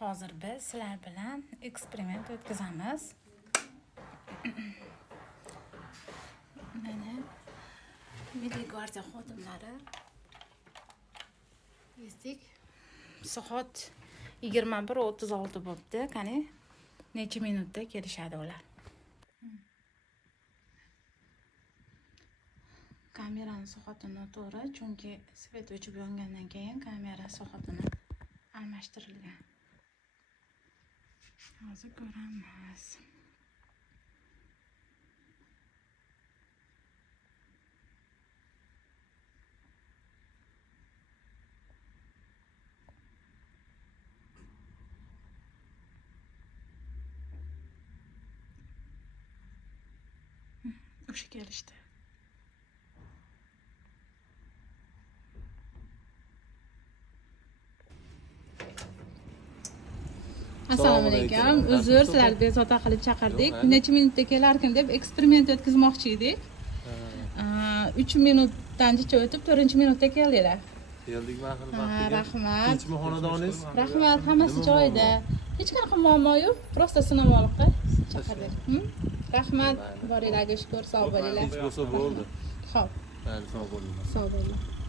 Hozir biz sizlar bilan eksperiment o'tkazamiz. Mana Milliy gvardiya xodimlari esdik. Soat 21:36 bo'libdi. Qani necha minutda kelishadi ular? Kamerani soatini noto'g'ri, chunki svet o'chib yongandan keyin kamera soatini almashtirilgan. Hozir ko'ramiz. O'sha kelishdi. Assalomu alaykum. Uzr, sizlarni bezovta qilib chaqirdik. Necha minutda kelarkin deb eksperiment o'tkazmoqchi edik. 3 minutdancha o'tib 4-minutda keldinglar. Keldik axir vaqtiga. Rahmat. Mehmonxonadoningiz? Rahmat, hammasi joyida. Hech qanaqa muammo yo'q. Prosta sinovmoqqa chaqirdik. Rahmat. Boringlarga shukr, sog' bo'linglar. Hech bo'lsa bo'ldi. Xo'p. Mayli, sog' bo'linglar. Sog' bo'linglar.